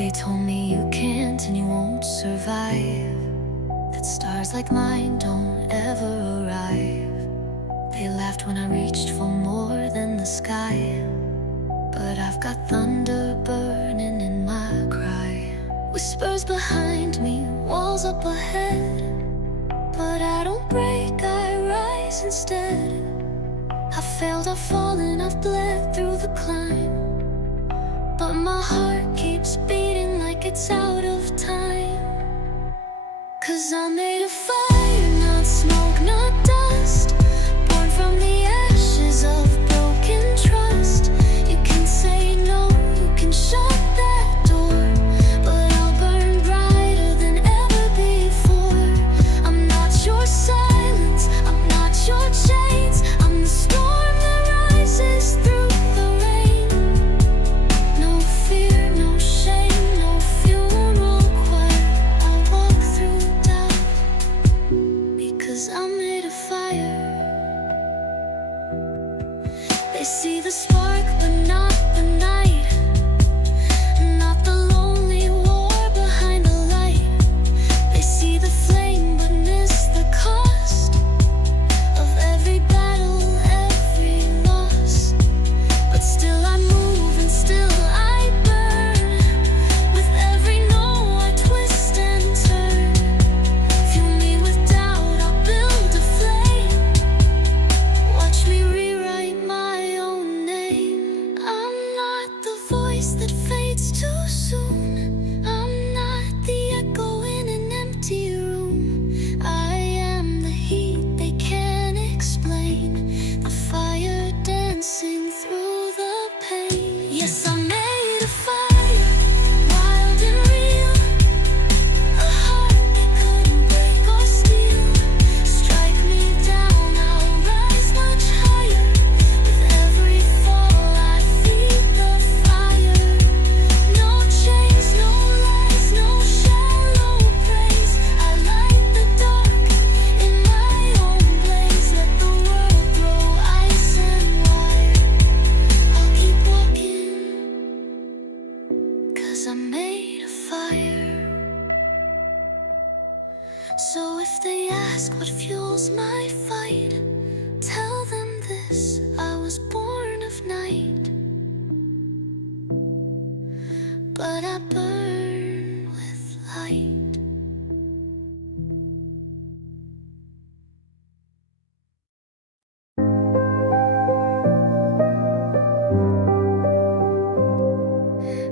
They told me you can't and you won't survive, that stars like mine don't ever arrive. They laughed when I reached for more than the sky, but I've got thunder burning in my cry. Whispers behind me, walls up ahead, but I don't break, I rise instead. I've failed, I've fallen, I've bled through the climb, but my heart keeps beating like it's out of time. 'Cause I'm made of fire, not smoke, not dust, born from the ashes of broken trust. You can say no, you can shut that door, but I'll burn brighter than ever before. I'm not your silence, I'm not your chains, I'm the storm that rises through the rain. No fear, no shame, no funeral choir. I'll walk through doubt, because I'm made of fire. They see the spark but not the night, not the lonely war behind the light. They see the flame but miss the cost of every battle, every loss. But still I move and still I burn. With every no I twist and turn. Fuel me with doubt, I'll build a flame. Watch me rewrite my own name. I'm not the voice that fades too soon. I'm not the echo in an empty room. I am the heat they can't explain, the fire dancing through the pain. Yes, I'm made of fire, wild and real, a heart that couldn't break or steal. Strike me down, I'll rise much higher. With every fall I feed the fire. No chains, no lies, no shallow praise. I light the dark in my own blaze. Let the world grow ice and wire. I'll keep walking, 'cause I'm made of fire. So if they ask what fuels my fight, tell them this: I was born of night, but I burn with light.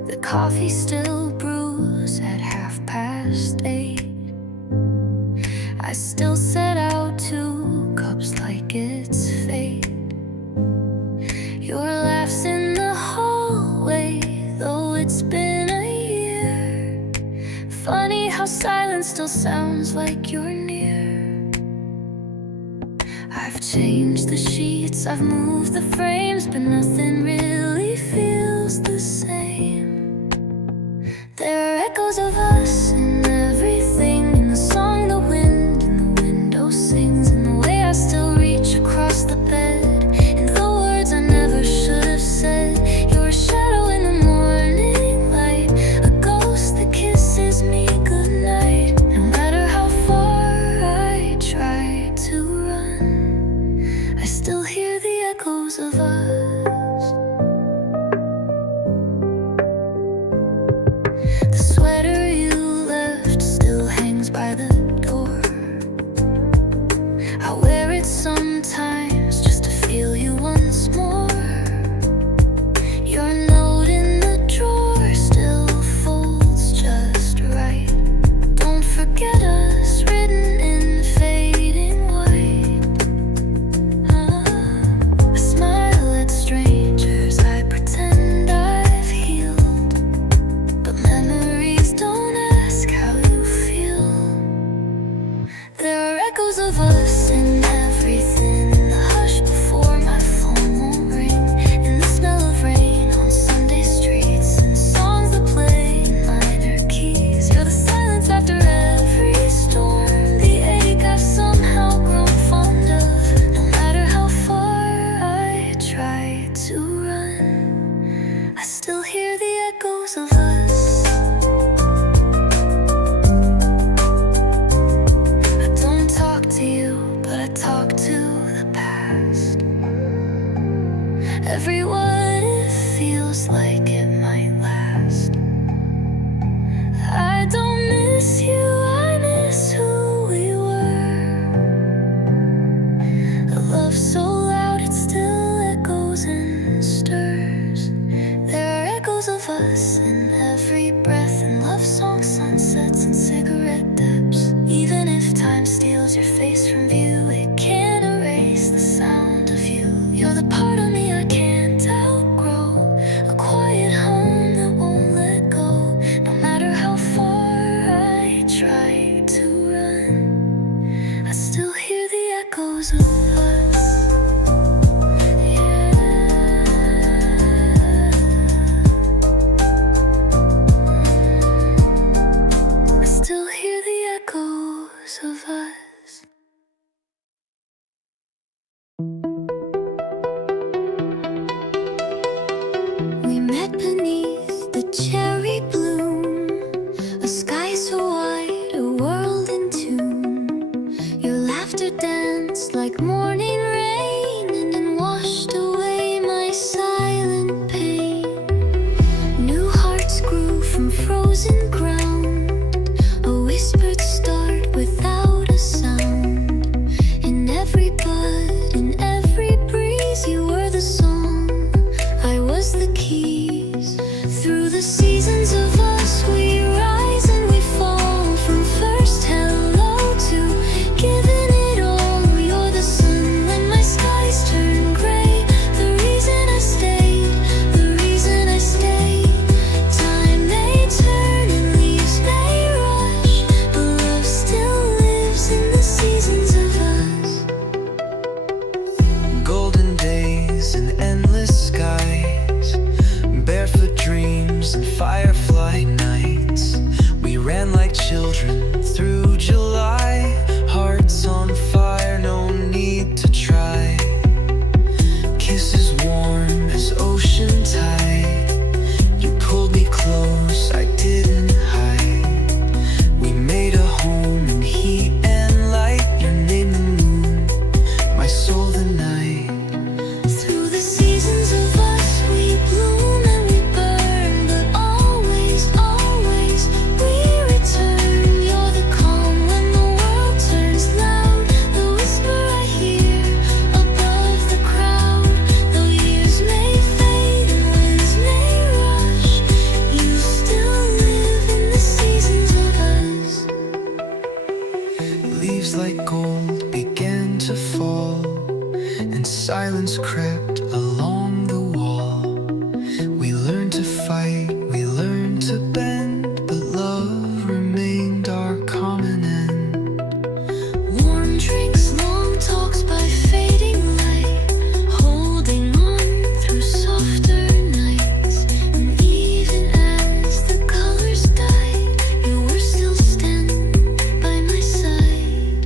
The coffee still brews at 8:30. I still set out 2 cups like it's fate. Your laughs in the hallway, though it's been a year. Funny how silence still sounds like you're near. I've changed the sheets, I've moved the frames, but nothing really feels the same. There are echoes of us in everything, in the song the wind in the window sings, in the way I still reach across the bed, in the words I never should have said. You're a shadow in the morning light, a ghost that kisses me goodnight. No matter how far I try to run, I still hear the echoes of us. The sweater you left sunsets and cigarette depths. Even if time steals your face from view, it can't erase the sound of you. You're the part of me I can't outgrow, a quiet hum that won't let go. No matter how far I try to run, I still hear the echoes of us. Of us. We met beneath the cherry bloom, a sky so wide, a world in tune. Your laughter danced like morning rain and then washed away my silent pain. New hearts grew from frozen ground, a whispered start without a sound. In every bud, in every breeze, you were the song, I was the keys. Through the seasons of us, we rise and we fall, from first hello to giving it all. You're the sun when my skies turn gray, the reason I stayed, the reason I stayed. Time may turn and leaves may rush, but love still lives in the seasons of us. Golden days and endless skies, barefoot dreams and firefly nights. We ran like children through July, hearts on fire, no need to try. Kisses warm as ocean tide, you pulled me close, I didn't hide. We made a home in heat and light, your name the moon, my soul the night. Through the seasons of us, we bloom and we burn, but always, always we return. You're the calm when the world turns loud, the whisper I hear above the crowd. Though years may fade and winds may rush, you still live in the seasons of us. Leaves like gold began to fall, and silence crept along the wall. We learned to fight, we learned to bend, but love remained our common end. Warm drinks, long talks by fading light, holding on through softer nights. And even as the colors died, you were still standing by my side.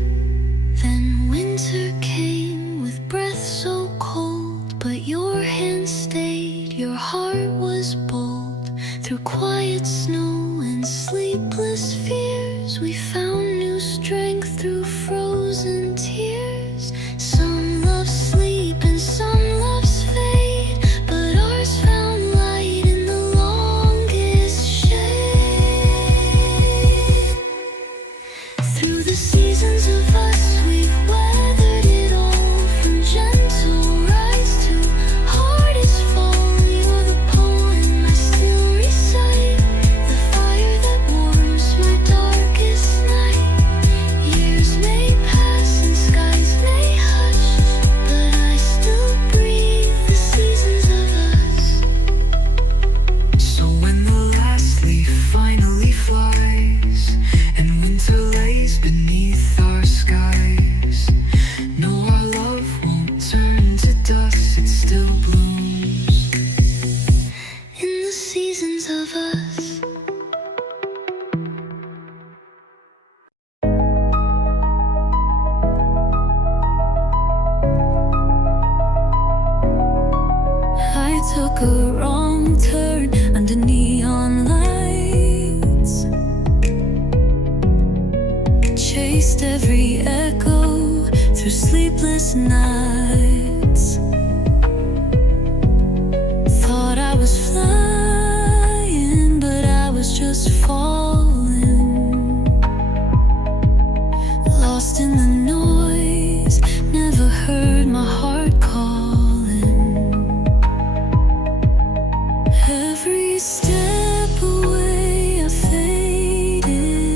Then winter came with breath so cold, but your hand stayed, your heart was bold. Through quiet snow and sleepless fears, we found new strength through frozen tears. Some loves sleep and some loves fade, but ours found light in the longest shade. Through the seasons of us, we've weathered it all, from gentle rise to hardest fall. You're the poem I still recite, the fire that warms my darkest night. Years may pass and skies may hush, but I still breathe the seasons of us. So when the last leaf finally flies and winter lays beneath our skies, no, our love won't turn to dust, it still blooms. In the seasons of us. I took a wrong turn under neon lights, chased every echo through sleepless nights. Thought I was flying, but I was just falling, lost in the noise, never heard my heart calling. Every step away I faded,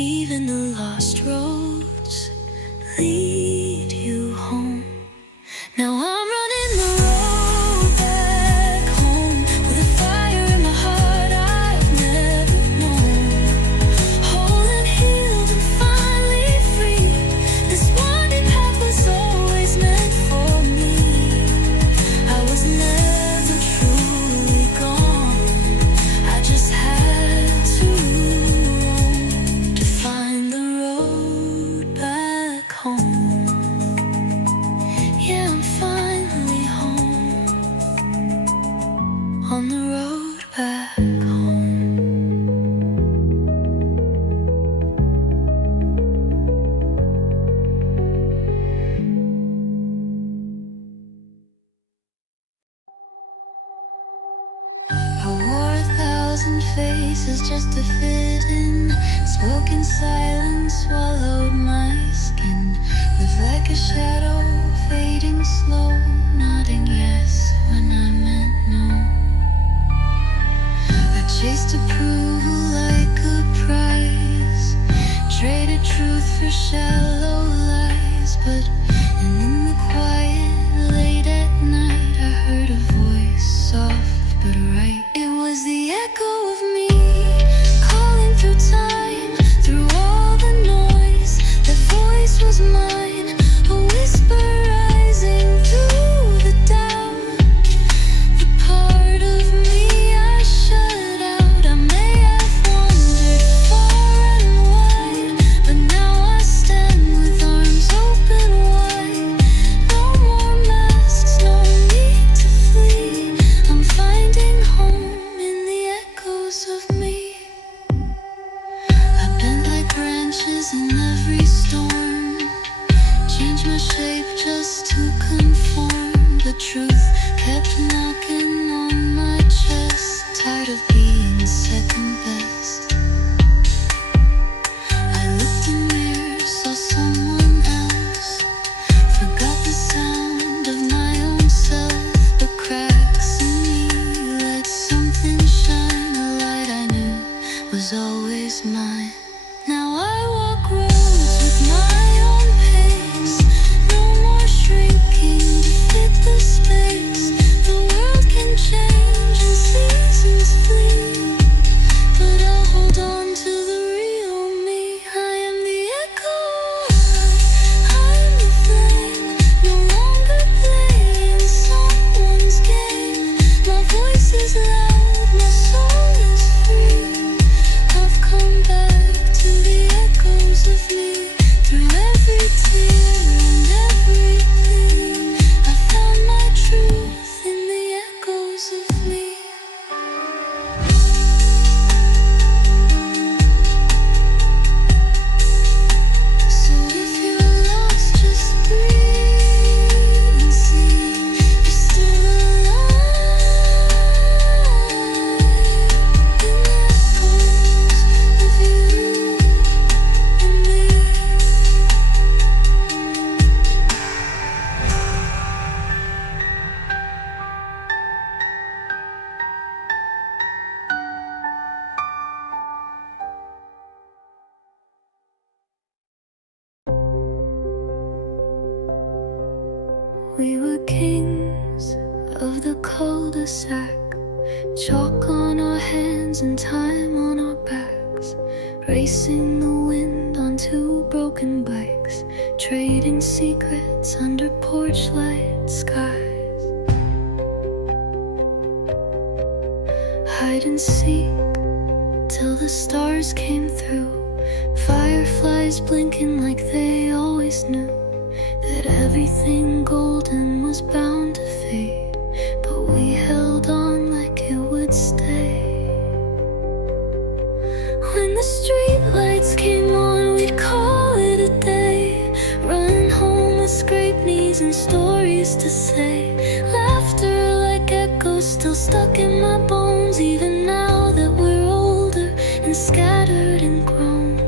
Even the lost roads lead you home. Now I'm running the road back home with a fire in my heart I've never known. Whole and healed and finally free. This winding path was always meant for me. I was never truly gone. I just had to roam to find the road back home. Yeah, I'm finally home on the road back home. I wore 1,000 faces just to fit in. Spoke in silence, swallowed my skin. Lived like a shadow, fading slow. Nodding yes when I meant no. I chased approval like a prize. Traded truth for shallow lies. But in the quiet, late at night, I heard a voice, soft but right. It was the echo of me, calling through time, through all the noise. That voice was mine, a whisper rising through the doubt. The part of me I shut out. I may have wandered far and wide, but now I stand with arms open wide. No more masks, no need to flee. I'm finding home in the echoes of me. I bend like branches in every storm. Change my shape just to conform. The truth kept knocking on my chest. Tired of being second best. I looked in mirrors, saw someone else. Forgot the sound of my own self. The cracks in me let something shine. A light I knew was always mine. Now I walk roads with my own pace. No more shrinking to fit the space. The world can change and seasons flee, but I'll hold on to the real me. I am the echo, I am the flame. No longer playing someone's game. My voice is loud, my soul is free. I've come back to the echoes of me. Through every tear and every plea, I found my truth in the echoes of me. So if you're lost, just breathe and see you're still alive. In echoes of you and me. We were kings of the cul-de-sac. Chalk on our hands and time on our backs. Racing the wind on two broken bikes. Trading secrets under porch light skies. Hide and seek till the stars came through. Fireflies blinking like they always knew that everything golden was bound to fade, but we held on like it would stay. When the street lights came on, we'd call it a day. Run home with scraped knees and stories to say. Laughter like echoes still stuck in my bones, even now that we're older and scattered and grown.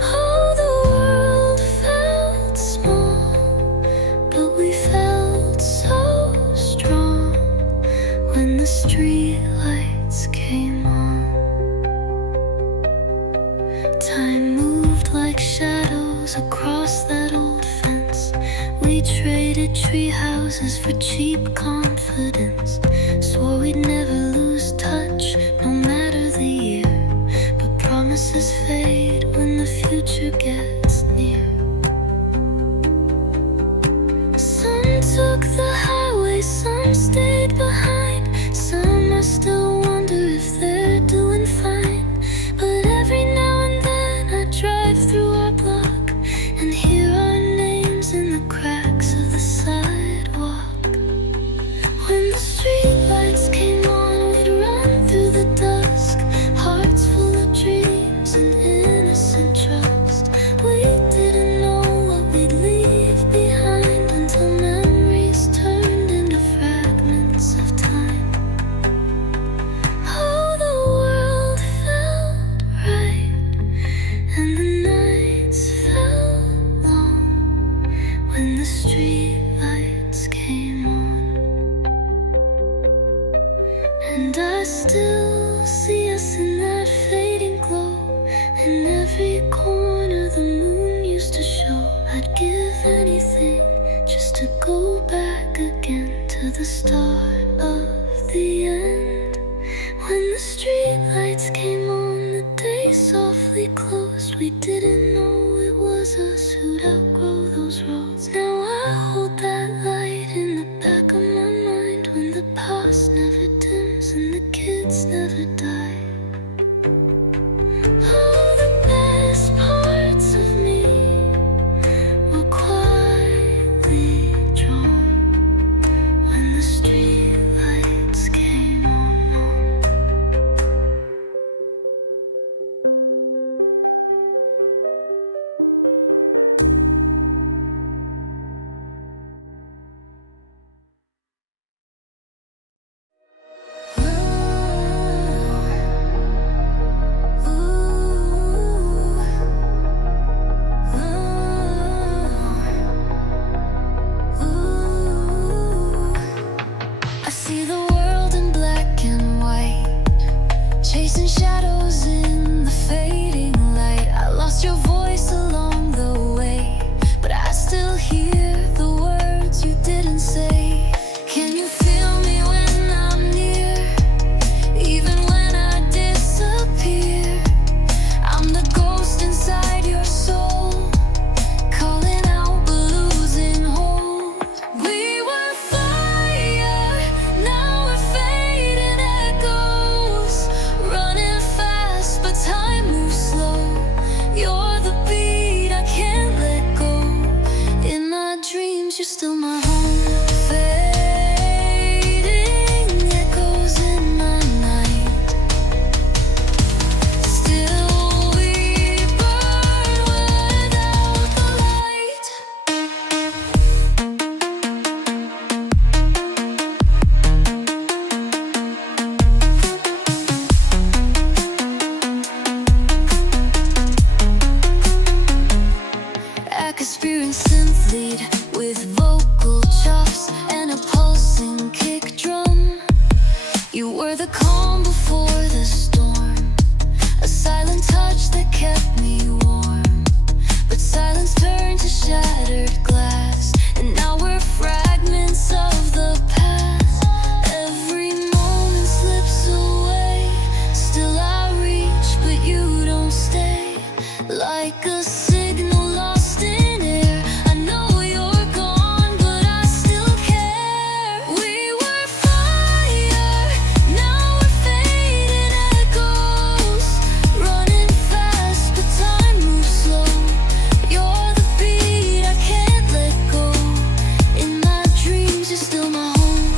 Oh, the world felt small, but we felt so strong when the street lights came on. tree houses for cheap confidence. Swore we'd never lose touch, no matter the year. But promises fade when the future gets near. Some took the highway, some stayed behind. Some are still wonder if they're doing fine. But every now and then I drive through our block and hear our names in the cracks of the sidewalk. When the street lights came on, we'd run through the dusk, hearts full of dreams and innocent trust. We didn't know what we'd leave behind until memories turned into fragments of time. Oh, the world felt right, and the nights felt long when the street lights came on. And I still see us in that fading glow. In every corner the moon used to show. I'd give anything just to go back again to the start of the end. When the street lights came on, the day softly closed. We didn't know it was us who'd outgrow those roads. Now I hold that light in the back of my mind, when the past never dims and the kids never die. Oh, the best parts of me were quietly drawn when the street lights came on. I see the world in black and white, chasing shadows in the fading light. I lost your voice along the way, but I still hear the words you didn't say. Can you feel me when I'm near, even when I disappear? I'm the ghost inside your soul, calling out but losing hold. We were fire, now we're fading echoes, running fast but time moves slow. You're the beat I can't let go. In my dreams you're still my home. Fading echoes in my night. Still we burn without the light. I could experience synth lead with vocal chops and a pulsing kick drum. You were the calm before the storm, a silent touch that kept me warm. But silence turned to shattered glass, and now we're fragments of the past. Every moment slips away, still I reach but you don't stay. Like a signal lost in air, I know you're gone but I still care. We were fire, now we're fading echoes, running fast but time moves slow. You're the beat I can't let go. In my dreams you're still my home.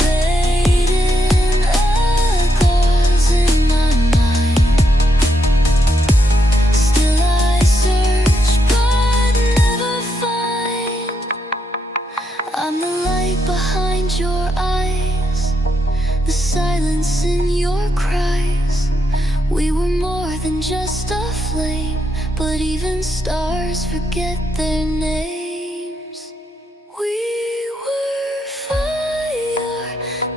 Fading echoes in my mind. Still I search but never find. I'm the light behind your eyes, the silence in your cries. We were more than just a flame, but even stars forget their names. We were fire,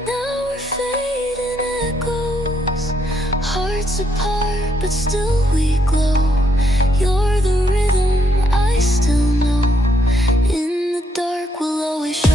now we're fading echoes, hearts apart but still we glow. You're the rhythm I still know, in the dark we'll always show.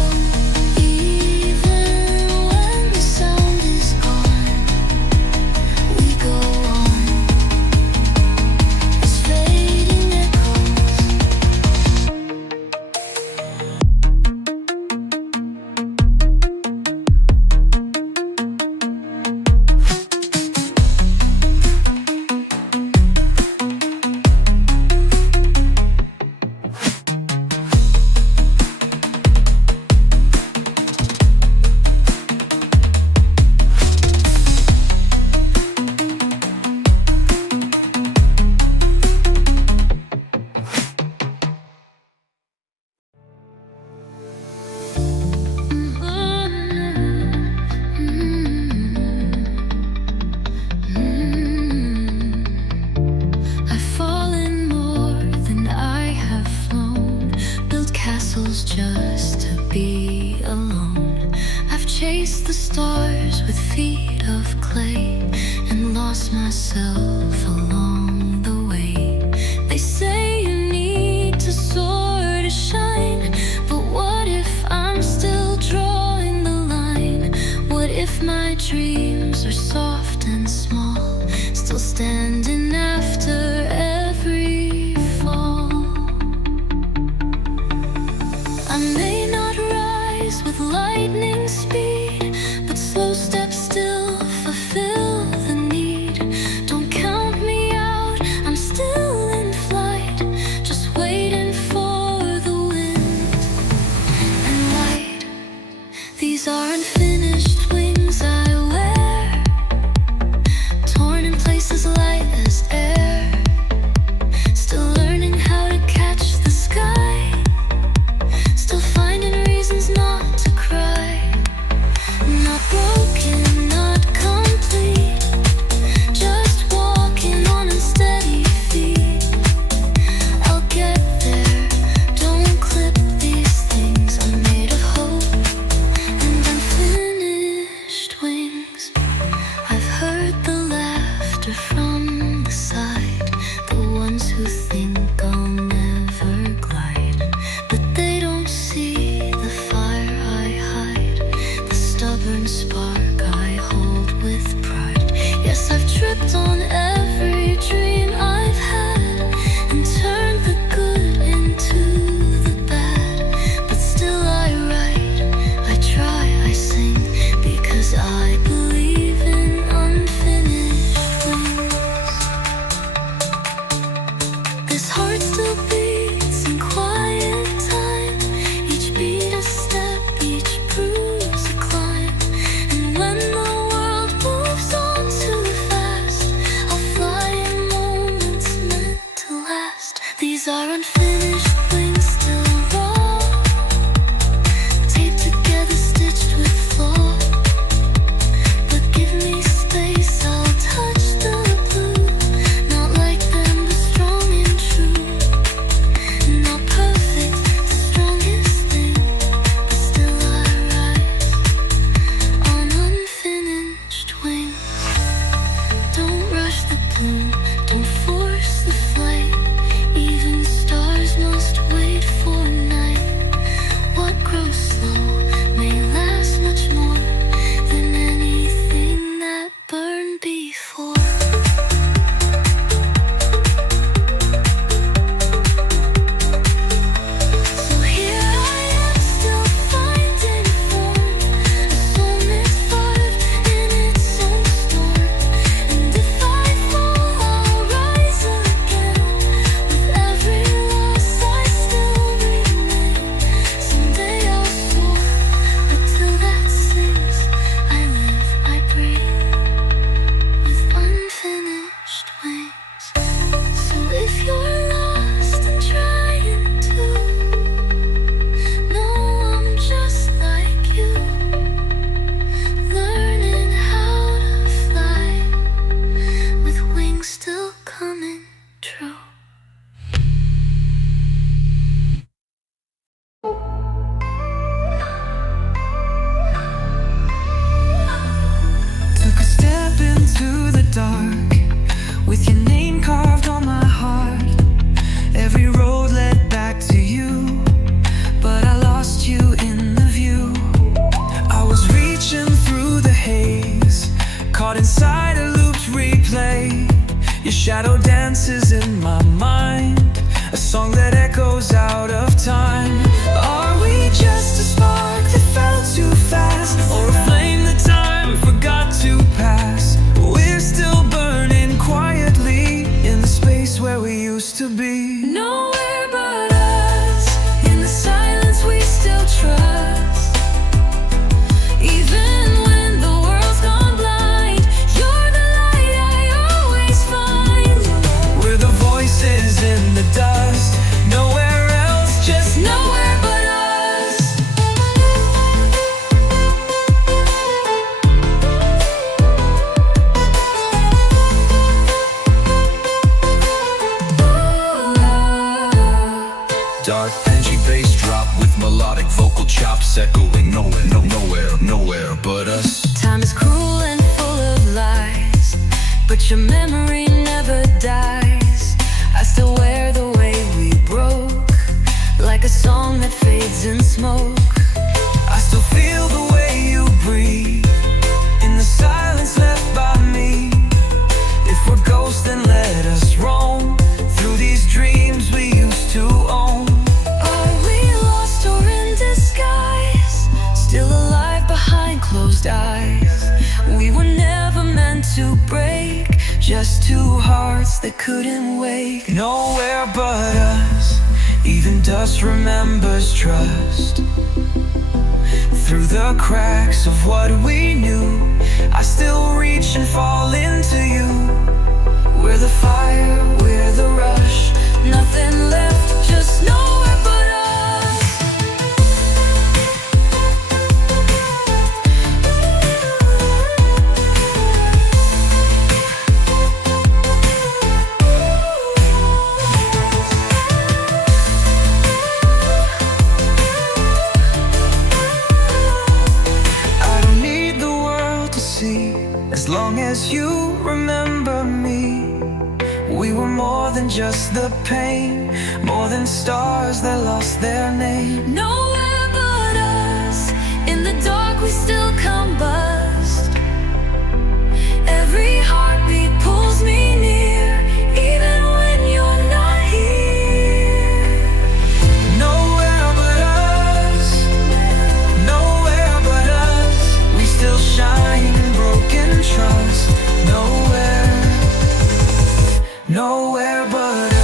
feet of clay and lost myself along the way. They say you need to soar to shine, but what if I'm still drawing the line? What if my dreams are soft and small, still standing after every fall? I may not rise with lightning speed, but slow steps still fulfill the need. Don't count me out, I'm still in flight, just waiting for the wind and light. These are unfinished wings I wear, torn in places light as air, still learning how to catch the sky, still finding reasons not to cry. Not broken, not complete, just walking on unsteady feet. I'll get there, don't clip these things. I'm made of hope and unfinished wings. I've heard the laughter from the side, the ones who think I'll never glide, but they don't see the fire I hide, the stubborn spark I hold with pride. Yes, I've tripped on every dream I've had and turned the good into the bad, but still I write, I try, I sing, because I believe in unfinished wings. This heart still beats in quiet time, each beat a step, each bruise a climb. And when the world moves on too fast, I'll fly in moments meant to last. These are unfinished wings, still raw, taped together, stitched with flaw. But give me space, I'll touch the blue, not like them, but strong and true. Not perfect, the strongest thing, but still I rise on unfinished wings. Don't rush the bloom, don't force the flight. Even stars must wait for night. What grows slow may last much more than anything that burned before. So here I am, still finding form, a soul miscarved in its own storm. And if I fall, I'll rise again. With every loss, I still remain. Someday I'll soar, but till that sings, I live, I breathe, with unfinished wings. So if you're lost and trying to know I'm just like you, learning how to fly, with wings still coming true. Took a step into the dark, with your name carved on my heart. Every road led back to you, but I lost you in the view. I was reaching through the haze, caught inside a looped replay. Your shadow dances in my mind, a song that echoes out of time. Are we just a spark that fell too fast, or a flame that time forgot to pass? We're still burning quietly in the space where we used to be. Nowhere but us, in the silence we still trust. Even when the world's gone blind, you're the light I always find. We're the voices in the dust, nowhere else, just Nowhere but us. dark Angie bass drop with melodic vocal chops echoing nowhere, nowhere but us. Time is cruel but your memory never dies. I still wear the way we broke, like a song that fades in smoke. I still feel the way you breathe in the silence left by me. If we're ghosts, then let us roam through these dreams we used to own. Are we lost or in disguise? Still alive behind closed eyes. We were never meant to break, just two hearts that couldn't wake. Nowhere but us, even dust remembers trust. Through the cracks of what we knew, I still reach and fall into you. We're the fire, we're the rush, Nothing left, just nowhere but us. I don't need the world to see, as long as you remember me. We were more than just the pain, more than stars that lost their name. Nowhere but us. In the dark we still combust. Every heartbeat pulls me near, even when you're not here. Nowhere but us, nowhere but us. We still shine in broken trust. Nowhere but us.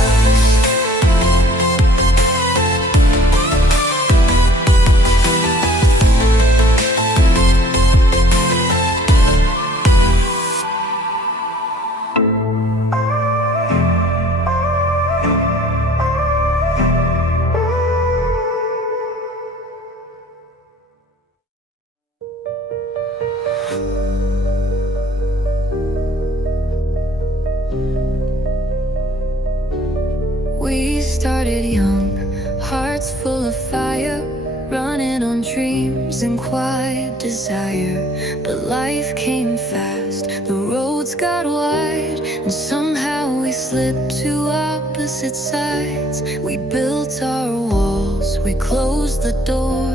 We started young, hearts full of fire, running on dreams and quiet desire. But life came fast, the roads got wide, and somehow we slipped to opposite sides. We built our walls, we closed the door,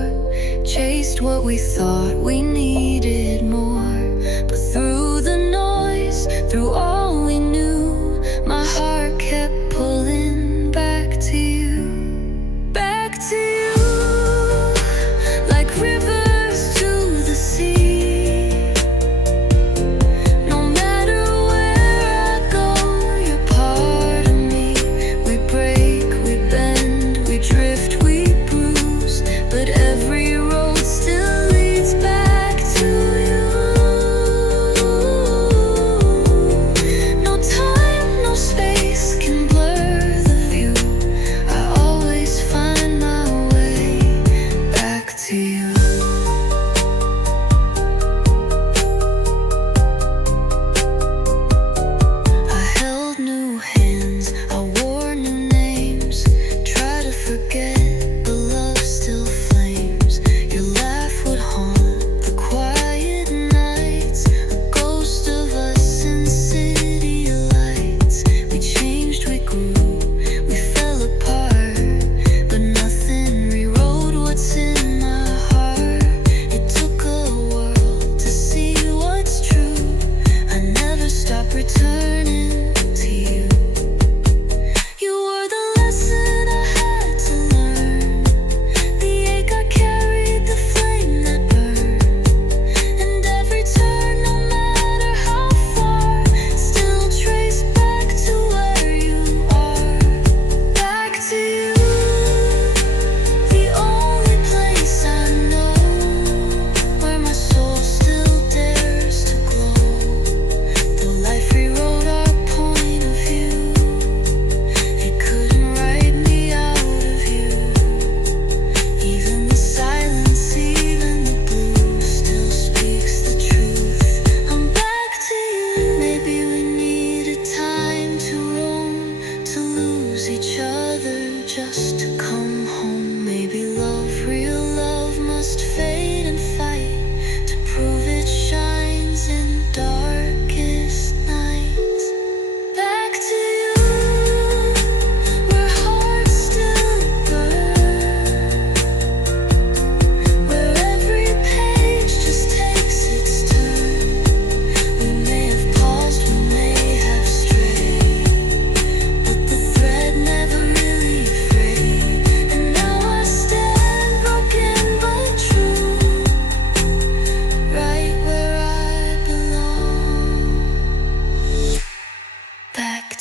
chased what we thought we needed more. But through the noise, through all we knew, my heart kept pulling back to you, back to you, like rivers to the sea. No matter where I go, you're part of me. We break, we bend, we drift, we bruise, but every road still leads back to you.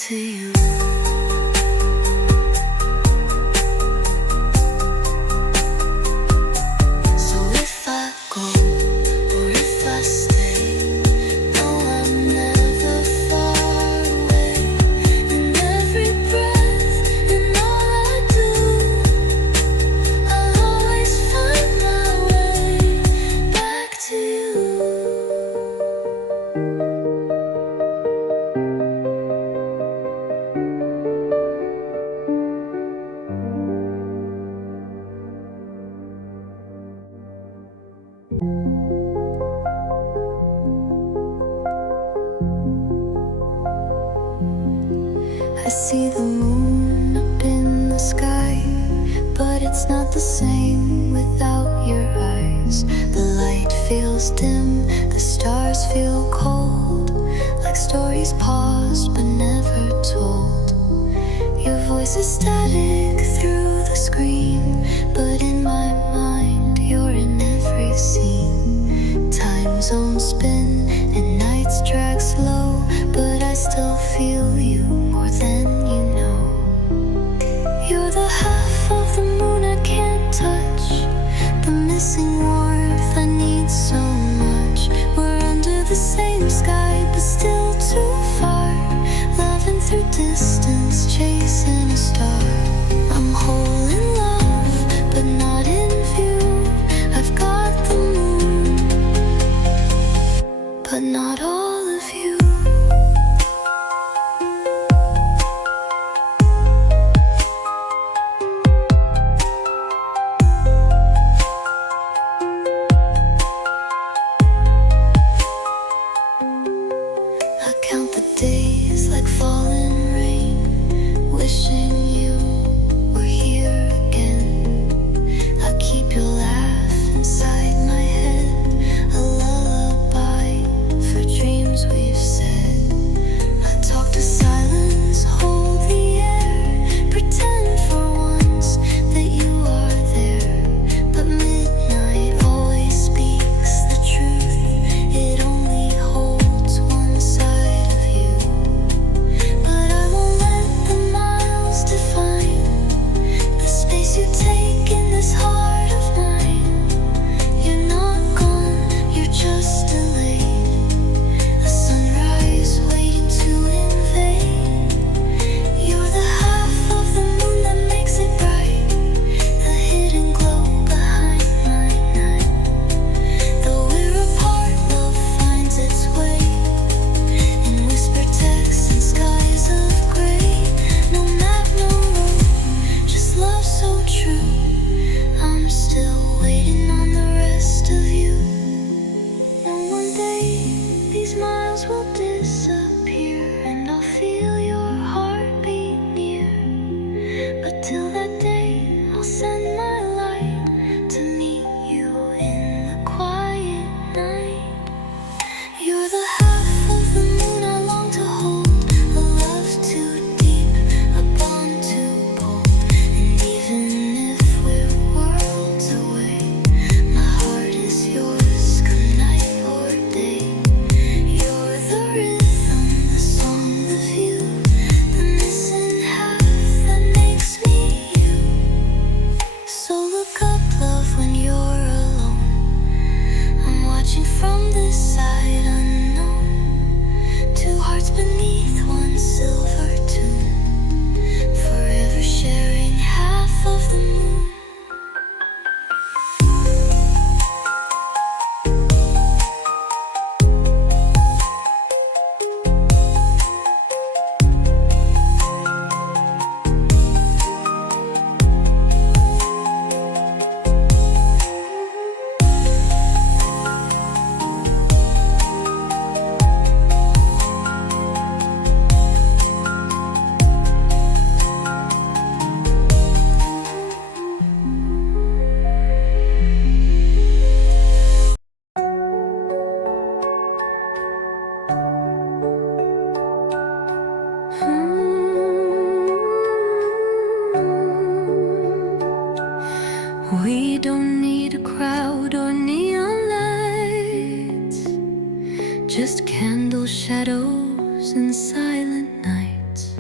to you. So if I go or if I stay, no, I'm never far away. In every breath and all I do, I'll always find my way back to you. I see the moon up in the sky, but it's not the same without your eyes. The light feels dim, the stars feel cold, like stories paused but never told. Your voice is static through the screen, but in my mind you're in every scene. Time zones spin and nights drag slow, but I still feel you more than you know. You're the half of the moon I can't touch, the missing warmth I need so much. We're under the same sky but still too far, loving through distance, chasing a star. I'm whole in love but not in view. I've got the moon but not all of you. I count the days like falling rain, wishing you were here again. I keep your laugh inside my head, a lullaby for dreams we've said. I talk to silence, hold the air, pretend for once that you are there. But midnight always speaks the truth, it only holds one side of you. But I won't let the miles define the space you take in this heart of mine. You're not gone, you're just delayed, a sunrise waiting to invade. You're the half of the moon that makes it bright, the hidden glow behind my night. Though we're apart, love finds its way in whisper texts and skies of gray. No map, no road, just love so true. I'm still waiting on the rest of you. And one day these miles will disappear, and I'll feel your heartbeat near. But till that day, I'll send my light to meet you in the quiet night. You're the half of the moon I long to hold, a love too deep, a bond too bold. And even if we're worlds away, my heart is yours, come night or day. You're the rhythm, the song, the view, the missing half that makes me you. So look up, love, when you're alone. I'm watching from this side unknown. Two hearts beneath one silver tune, forever sharing half of the moon. We don't need a crowd or neon lights, just candle shadows and silent nights.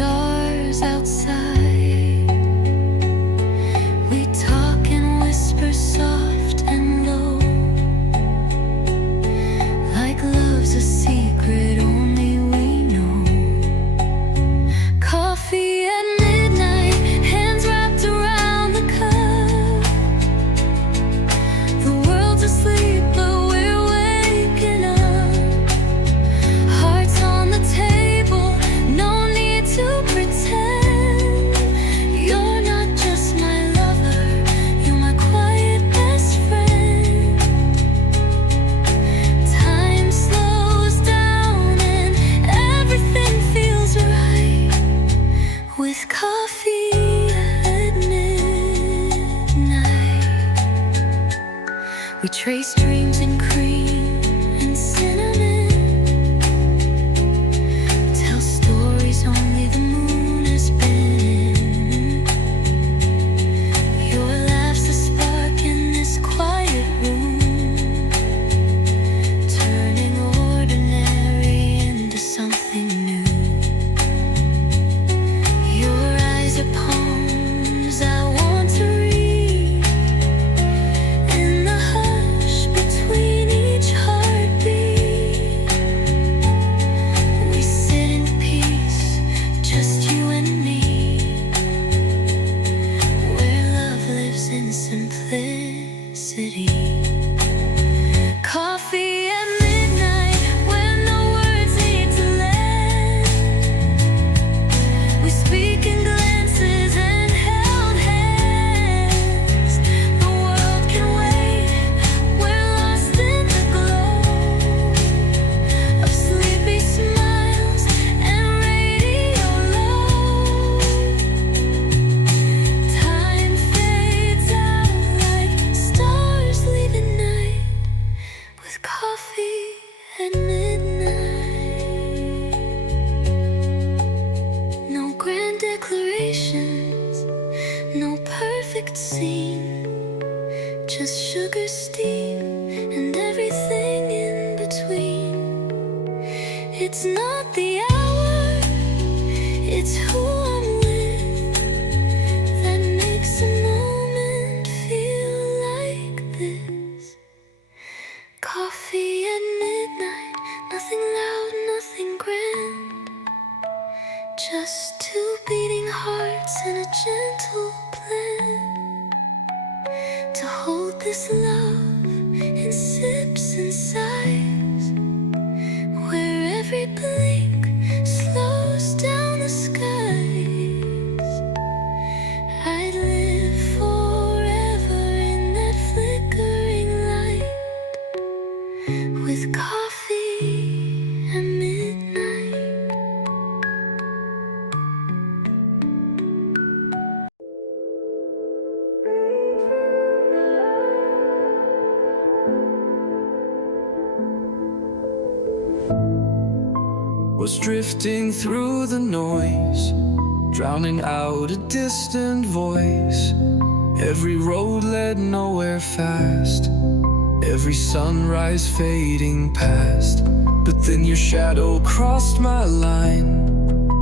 stars outside. We talk and whisper soft and low, like love's a secret only we know. Coffee at midnight, hands wrapped around the cup. The world's asleep, but we're waking up. Hearts on the table, no need to pretend. You're not just my lover, you're my quiet best friend. Time slows down and everything feels right with coffee at midnight. We trace dreams in cream and cinnamon, tell stories only the moon has been in. Your laugh's a spark in this quiet room, turning ordinary into something new. Your eyes are poems I want to read, in the hush between each heartbeat. We sit in peace, just you and me, where love lives in simplicity. Coffee at midnight, when no words need to land. We speak in glances and held hands. The world can wait, we're lost in the glow of sleepy smiles and radio low. Time fades out like stars leaving night with coffee at midnight. No grand declarations, no perfect scene, just sugar steam and everything in between. It's not the hour, it's who I'm with that makes a moment feel like this. Coffee at midnight, nothing loud, nothing grand, just two beating hearts and a gentle plan to hold this love in sips and sighs, where every blink slows down the skies. I'd live forever in that flickering light with coffee at midnight. Was drifting through the noise, drowning out a distant voice. Every road led nowhere fast, every sunrise fading past. But then your shadow crossed my line,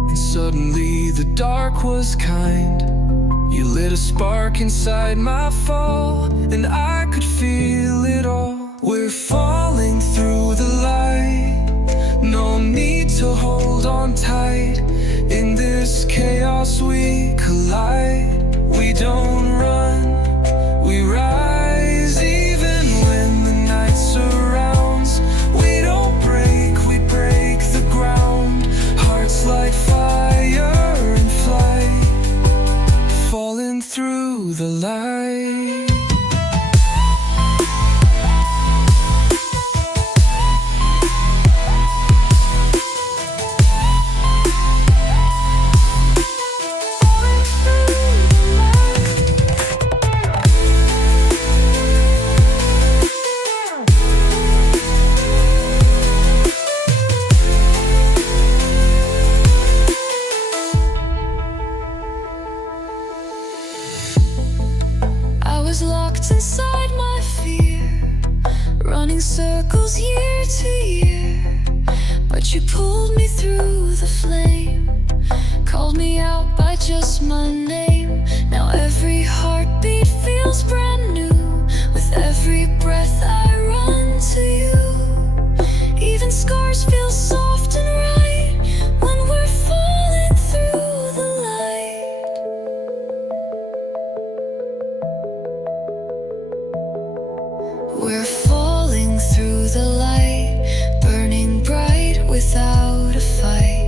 and suddenly the dark was kind. You lit a spark inside my fall, and I could feel it all. We're falling through the light, no need to hold on tight. In this chaos we collide. We don't run, we rise. Even when the night surrounds, we don't break, we break the ground. Hearts like fire in flight, falling through the light. Inside my fear, running circles year to year, but you pulled me through the flame, called me out by just my name. Now every heartbeat feels brand new. With every breath I run to you. Even scars feel soft and right when we're falling through the light. We're falling through the light, burning bright without a fight.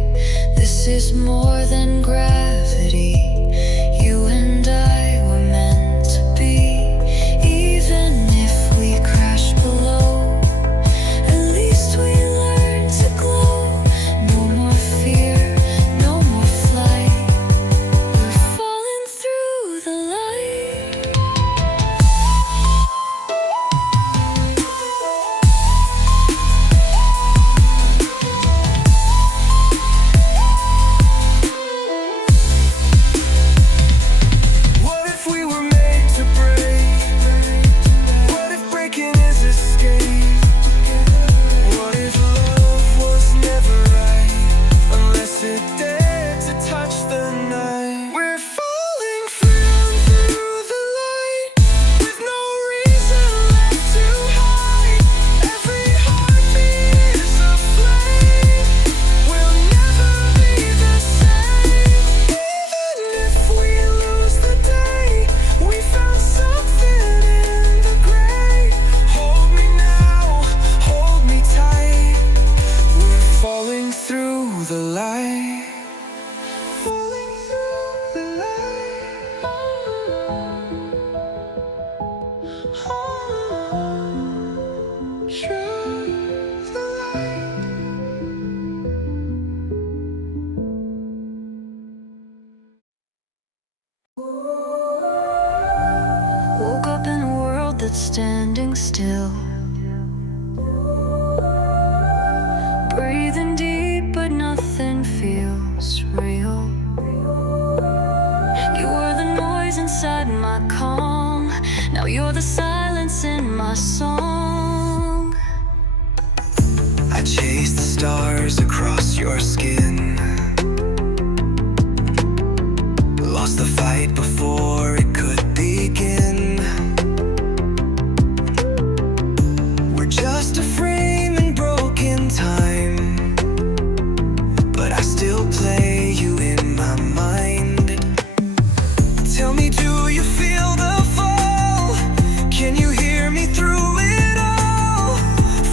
This is more than gravity. You and I were meant to be. Even if we crash below, at least we learn to glow. No more fear, no more flight. We're falling through the light. What if we were made to break? What if breaking is escape? What if love was never right unless it dared to touch the night? We're falling through the light with no reason left to hide. Every heartbeat is a flame. We'll never be the same. Even if we lose the day, we found something in the gray. Hold me now, hold me tight. We're falling through the light. Falling through the light. Through the light. Woke up in a world that's standing still. Breathing deep, but nothing feels real. You were the noise inside my calm. Now you're the silence in my song. I chased the stars across your skin. Lost the fight before it could begin. We're just a frame in broken time, but I still play you in my mind. Tell me, do you feel the fall? Can you hear me through it all?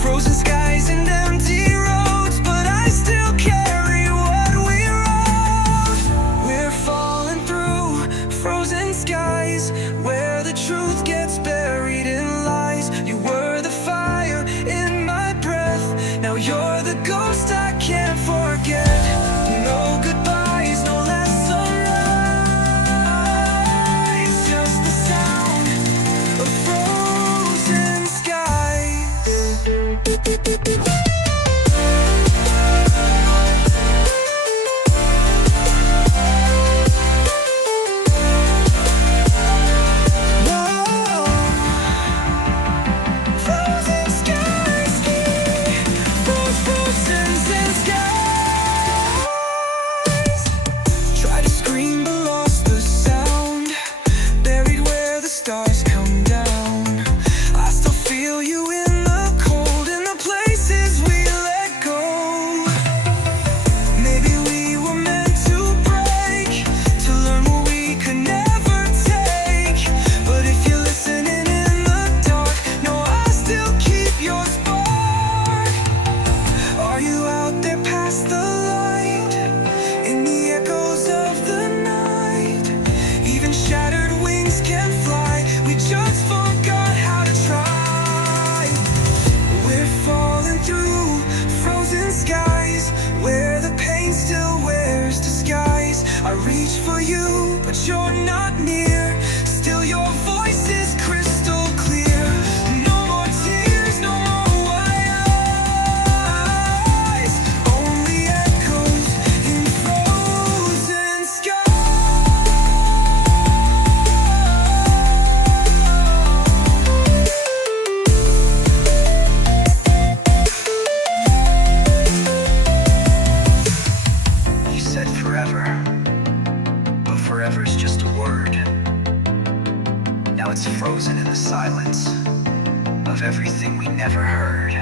Frozen skies and empty roads, but I still carry what we wrote. We're falling through frozen skies, where the truth gets buried in lies. You were the fire in my breath, now you're the ghost I can't forget. No goodbyes, no last sunrise, just the sound of frozen skies. Frozen skies, both frozen. never heard.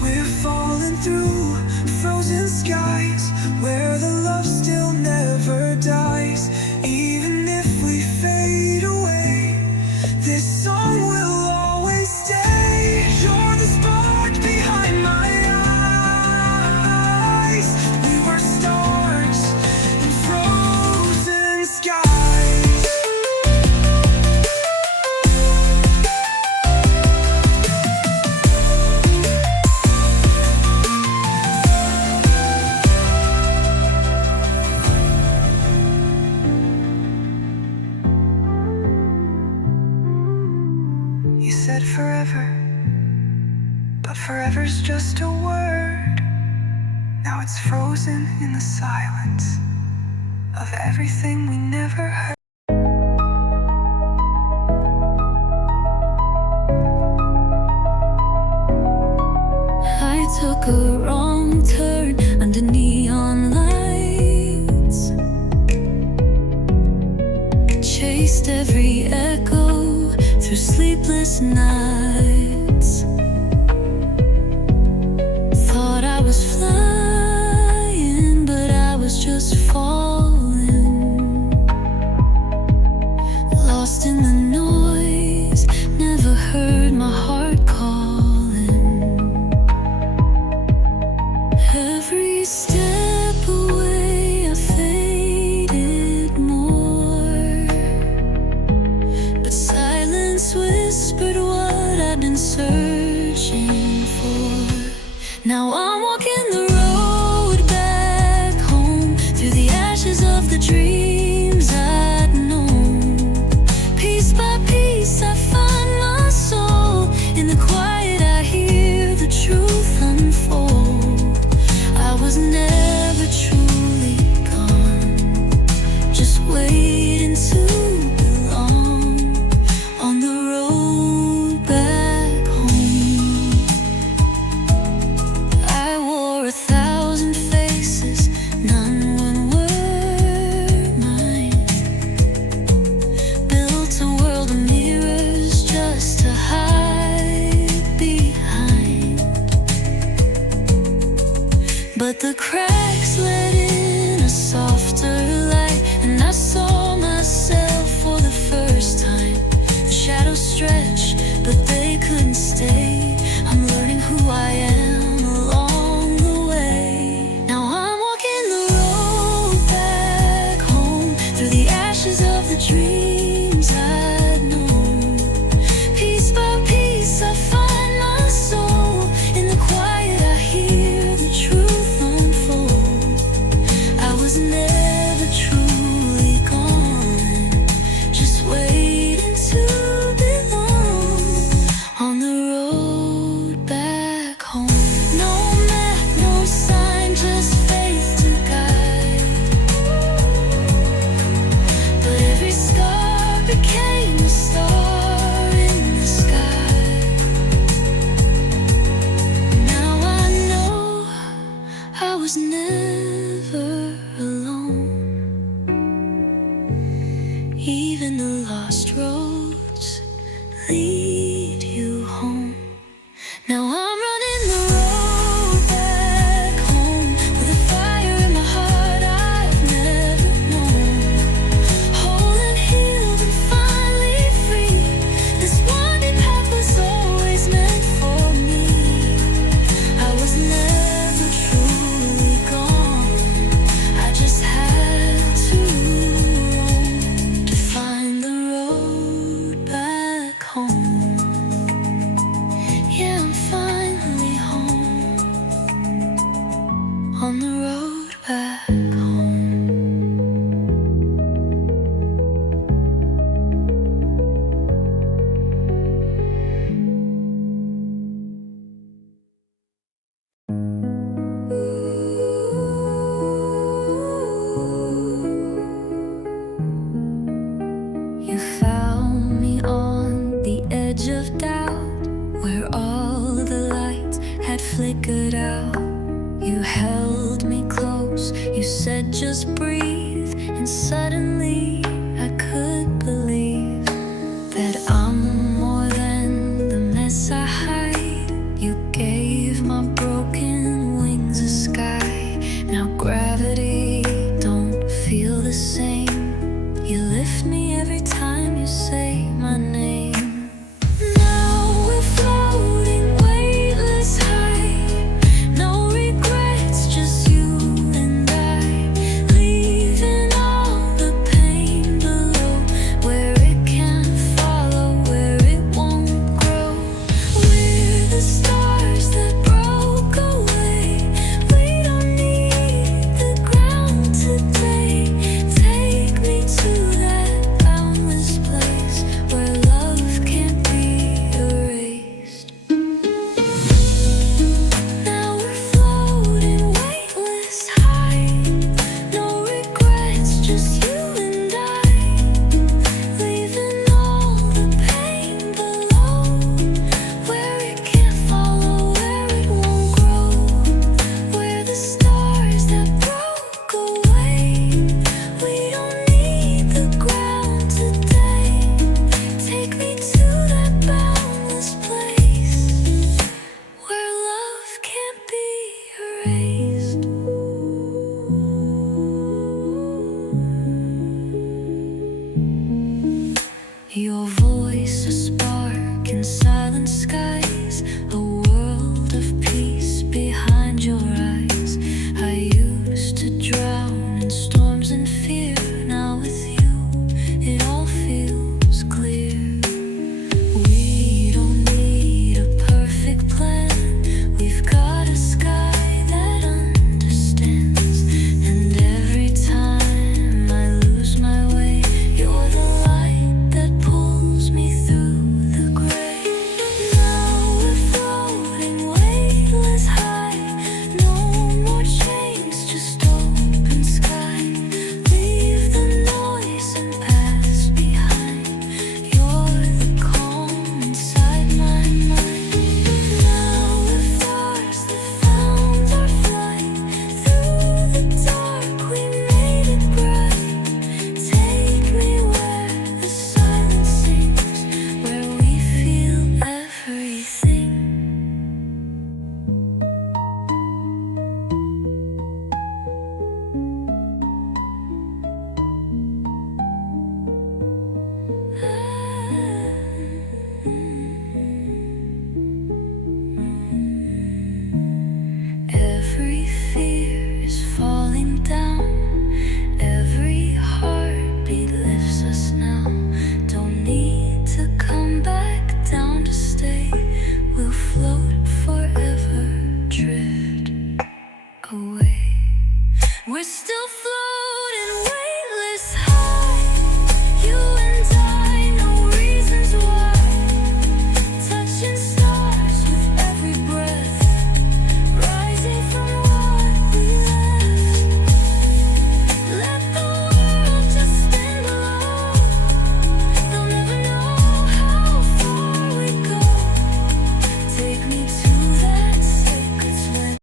We're falling through frozen skies where the love still never dies. Even if we fade away, this song will always stay. You're the spark behind my eyes. We were stars in frozen skies. You said forever, but forever's just a word. Now it's frozen in the silence of everything we never heard. I took a wrong turn under neon lights, chased every echo through sleepless nights. Thought I was flying, but I was just falling, lost in the noise, never heard my heart calling. Every step away I faded more, but silence whispered what I'd been searching for. Now I'm walking the road back home through the ashes of the dreams I'd known. Piece by piece I find my soul. In the quiet I hear the truth unfold. I was never truly gone, just waiting to belong on the road back home. I wore 1,000 faces, none were mine. Built a world of mirrors just to hide behind. But the cracks let in a softer light, and I saw myself for the first time. The shadows stretched, but they couldn't stay. I'm learning who I am along the way. Now I'm walking the road back home through the ashes of the dreams I'd known. Piece by piece I find my soul. In the quiet I hear the truth unfold. I was never truly gone, just waiting to belong on the road back home. No map, no sign, just faith to guide. But every scar became a star in the sky. Now I know I was never alone. Even the lost roads lead you home. Now I'm running the road back home with a fire in my heart I've never known. Whole and healed and finally free. This winding path was always meant for me. I was never truly gone. I just had to roam to find the road back home. Yeah, I'm finally home on the road back home. You found me on the edge of doubt, where all the lights had flickered out. You held me close, you said just breathe, and suddenly